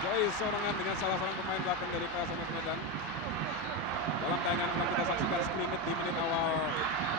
Joy Sorongan dengan salah seorang pemain belakang dari PSMS Medan. Dalam tayangan ulang kita saksikan scrimmage di menit awal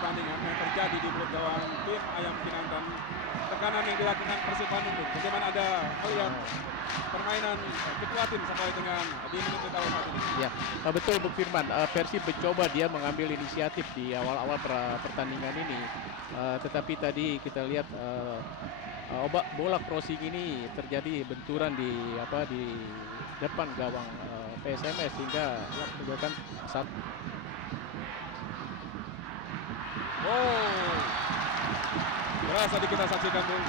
pertandingan yang terjadi di mulut gawang tim Ayam Kinantan. Tekanan yang dilakukan Persib Bandung. Bagaimana Anda melihat permainan ketua tim sampai dengan di menit awal saat ini? Ya, betul Bung Firman. Persib mencoba dia mengambil inisiatif di awal-awal pertandingan ini. Tetapi tadi kita lihat bola crossing ini terjadi benturan di depan gawang PSMS sehingga menyebabkan satu. Oh, berasa kita saksikan Bung.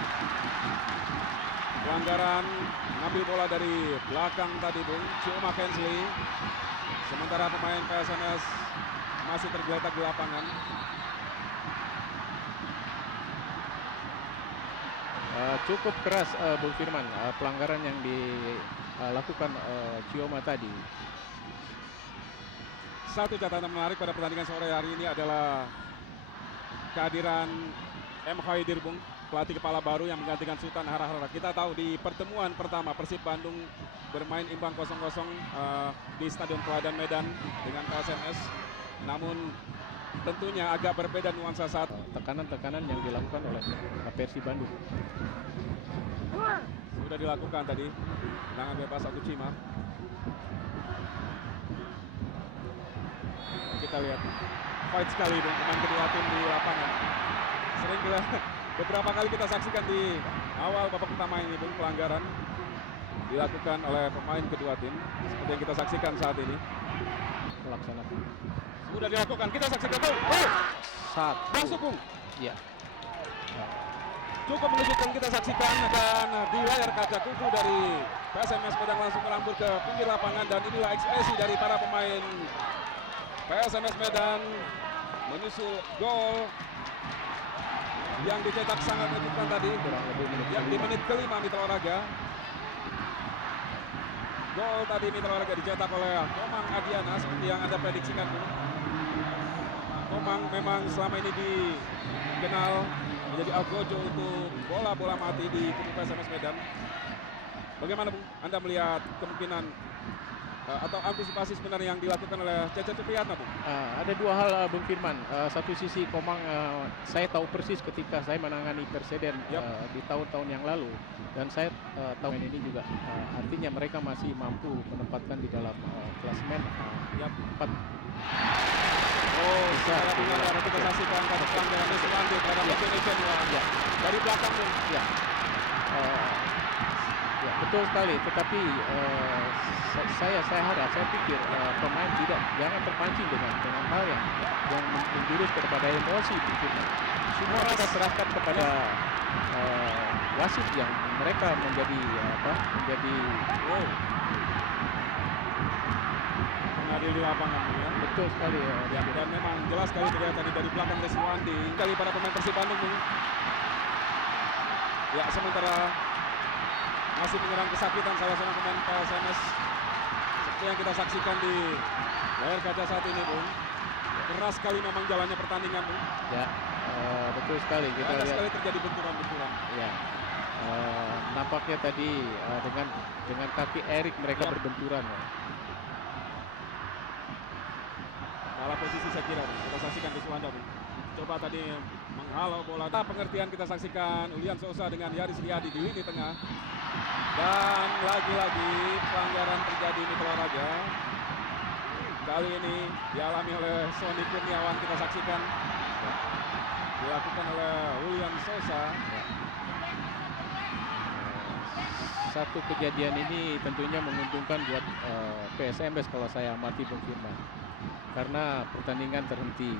Pelanggaran ngambil bola dari belakang tadi Bung, Cioma Kensley. Sementara pemain PSMS masih tergeletak di lapangan. Cukup keras Bung Firman pelanggaran yang dilakukan Cioma tadi. Satu catatan menarik pada pertandingan sore hari ini adalah kehadiran M. Khaidir Bung, pelatih kepala baru yang menggantikan Sultan Harahara. Kita tahu di pertemuan pertama Persib Bandung bermain imbang 0-0 di Stadion Teladan Medan dengan PSMS. Namun tentunya agak berbeda nuansa saat tekanan-tekanan yang dilakukan oleh Persib Bandung. Sudah dilakukan tadi tendangan bebas Akucima. Kita lihat fight sekali Bung pemain kedua tim di lapangan. Sering beberapa kali kita saksikan di awal babak pertama ini Bung, pelanggaran dilakukan oleh pemain kedua tim seperti yang kita saksikan saat ini. Melaksanakan. Sudah dilakukan, kita saksikan Bung. Masuk Bung. Ya. Cukup menunjukkan kita saksikan dan di layar kaca kuku dari PSMS Medan langsung melambur ke pinggir lapangan dan inilah ekspresi dari para pemain PSMS Medan menyusul gol yang dicetak sangat menunjukkan tadi yang di menit kelima Mitra Olahraga. Gol tadi Mitra Olahraga dicetak oleh Komang Adiana seperti yang Anda prediksikan Bung. Komang memang selama ini dikenal menjadi algojo untuk bola-bola mati di kubu PSMS Medan. Bagaimana Bung Anda melihat kemungkinan atau antisipasi sebenarnya yang dilakukan oleh Cecep Supriyatna Bung? Ada dua hal Bung Firman. Satu sisi Komang saya tahu persis ketika saya menangani Perseden di tahun-tahun yang lalu dan saya tahu ini juga artinya mereka masih mampu menempatkan di dalam klasemen 4. Oh, secara pelanggaran kita saksikan pada pelanggaran Deswandi terhadap Indonesia dari belakang Bung. Ya, betul sekali. Tetapi saya pikir pemain jangan terpancing dengan hal yang menjurus kepada emosi. Semua kita serahkan kepada wasit yang mereka menjadi pengadil di lapangan ya. Betul sekali ya. Dan memang jelas sekali terlihat tadi dari belakang Deswandi kali para pemain Persib Bandung Bung. Ya, sementara masih menyerang kesakitan salah seorang pemain PSMS seperti yang kita saksikan di layar kaca saat ini Bung. Keras sekali memang jalannya pertandingan Bung. Ya, betul sekali. Kita lihat sekali terjadi benturan-benturan. Ya, nampaknya tadi dengan kaki Erik mereka berbenturan. Salah posisi saya kira Bung. Kita saksikan di Suwanda Bung. Coba tadi menghalau bola. Pengertian kita saksikan Ulian Sosa dengan Yaris Riyadi di lini tengah. Dan lagi-lagi pelanggaran terjadi di olahraga. Kali ini dialami oleh Sony Kurniawan, kita saksikan. Dilakukan oleh Ulian Sosa. Satu kejadian ini tentunya menguntungkan buat PSMS kalau saya amati Bung Firman. Karena pertandingan terhenti.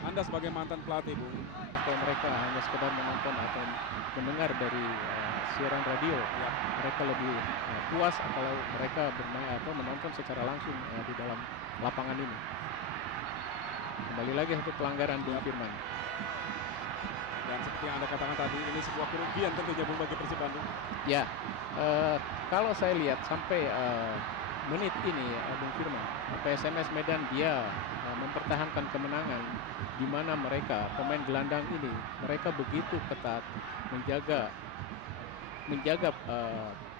Anda sebagai mantan pelatih Bung, kalau mereka hanya sekedar menonton atau mendengar dari siaran radio, mereka lebih puas kalau mereka bermain atau menonton secara langsung di dalam lapangan ini. Kembali lagi satu pelanggaran Bung Firman. Dan seperti yang Anda katakan tadi, ini sebuah kerugian tentunya Bung bagi Persib Bandung. Ya, kalau saya lihat sampai menit ini Bung Firman, PSMS Medan dia mempertahankan kemenangan, di mana mereka pemain gelandang ini mereka begitu ketat menjaga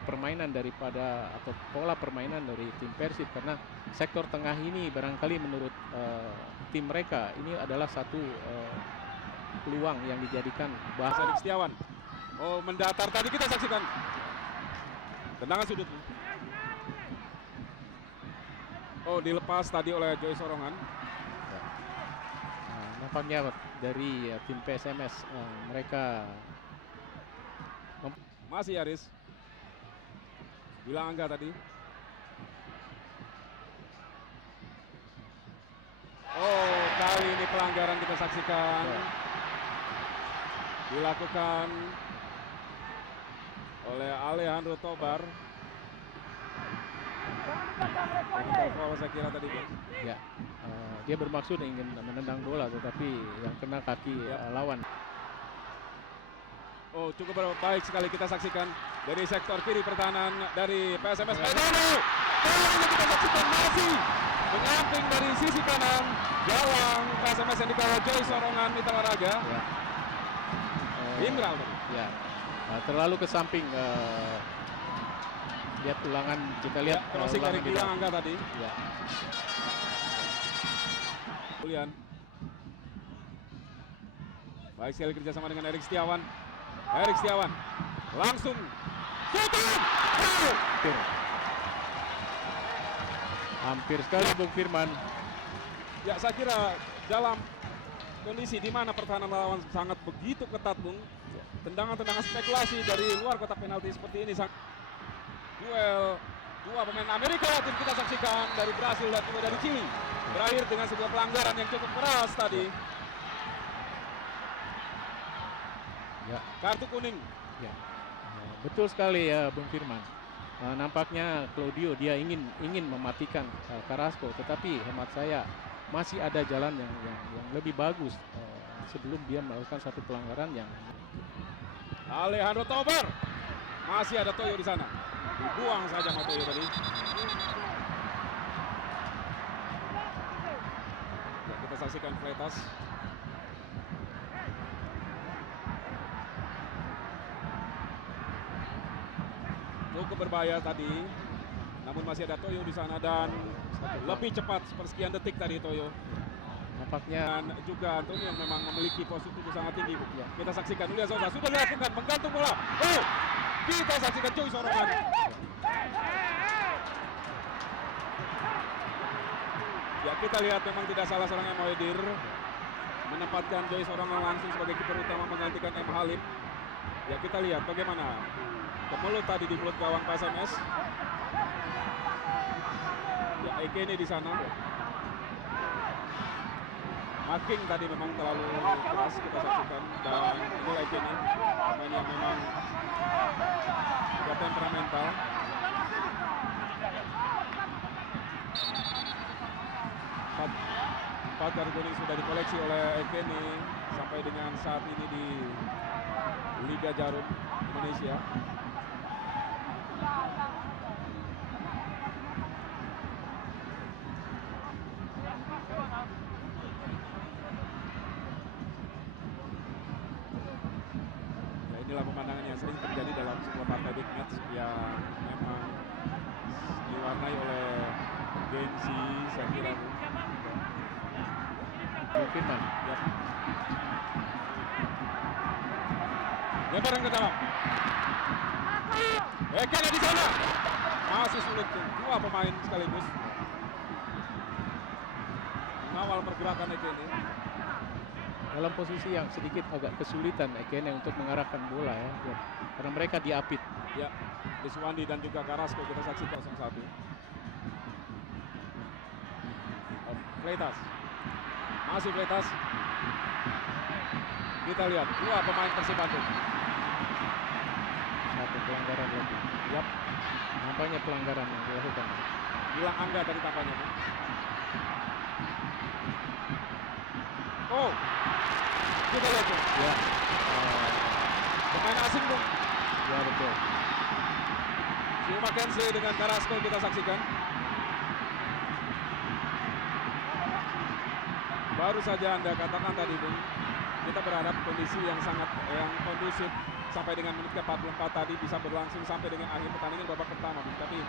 permainan daripada atau pola permainan dari tim Persib, karena sektor tengah ini barangkali menurut tim mereka ini adalah satu peluang yang dijadikan bahasa. Erik Setiawan. Oh, mendatar tadi kita saksikan. Tendangan sudut. Oh, dilepas tadi oleh Joy Sorongan. Nah, nampaknya dari tim PSMS mereka masih Yaris. Bilang Angga tadi. Oh, kali ini pelanggaran kita saksikan. Dilakukan oleh Alejandro Tobar. Foul saya kira tadi. Ya, dia bermaksud ingin menendang bola, tetapi yang kena kaki lawan. Oh, cukup baik sekali kita saksikan dari sektor kiri pertahanan dari PSMS. Kali ini kita saksikan masih menyamping dari sisi kanan gawang PSMS yang dikawal Joy Sorongan Mitra Olahraga. Imral tadi. Ya, terlalu ke samping. Lihat ulangan, kita lihat crossing dari Bilang Angga tadi. Ya. Julian. Baik sekali kerjasama dengan Erik Setiawan. Erik Setiawan langsung shooting. Hampir sekali Bung Firman. Ya, saya kira dalam kondisi di mana pertahanan lawan sangat begitu ketat, Bung, tendangan-tendangan spekulasi dari luar kotak penalti seperti ini duel dua pemain Amerika Latin kita saksikan dari Brasil dan juga dari Chili berakhir dengan sebuah pelanggaran yang cukup keras tadi. Ya. Kartu kuning. Ya. Betul sekali ya Bung Firman. Nampaknya Claudio dia ingin mematikan Carrasco, tetapi hemat saya masih ada jalan yang lebih bagus sebelum dia melakukan satu pelanggaran yang. Alejandro Tobar, masih ada Toyo di sana, dibuang saja sama Toyo tadi. Ya, kita saksikan Fleitas. Cukup berbahaya tadi, namun masih ada Toyo di sana dan lebih cepat sepersekian detik tadi Toyo. Nampaknya Dan juga Antonio yang memang memiliki posisi tubuh sangat tinggi. Ya. Kita saksikan Ulian Sosa sudah dilakukan menggantung bola. Oh, kita saksikan Joy Sorongan. Ya, kita lihat memang tidak salah seorang Moedir menempatkan Joy Sorongan langsung sebagai kiper utama menggantikan M. Halim. Ya, kita lihat bagaimana kemelut tadi di mulut gawang PSMS. Ya, Ekene di sana. Marking tadi memang terlalu keras kita saksikan, dan inilah Ekene, pemain yang memang juga temperamental. Empat kartu kuning sudah dikoleksi oleh Ekene sampai dengan saat ini di Liga Jarum Indonesia. Inilah pemandangan yang sering terjadi dalam sebuah partai big match yang memang diwarnai oleh gengsi, saya kira. Firman. Ya. Lemparan ke dalam. Ekene di sana. Masih sulit dua pemain sekaligus mengawal pergerakan Ekene. Dalam posisi yang sedikit agak kesulitan Ekene untuk mengarahkan bola ya. Karena mereka diapit. Ya, Deswandi dan juga Carrasco kita saksikan 0-1. Fleitas. Masih Fleitas. Kita lihat dua pemain Persib Bandung. Satu pelanggaran lagi. Yap. Nampaknya pelanggaran yang dilakukan. Bilang Angga dari tampaknya. Oh, kita lihat tuh. Ya. Pemain asing, Bung. Ya betul. Sio Mackenzie dengan Carrasco kita saksikan. baru saja Anda katakan tadi Bung, kita berharap kondisi yang sangat kondusif sampai dengan menit ke-44 tadi bisa berlangsung sampai dengan akhir pertandingan babak pertama Bung. Tapi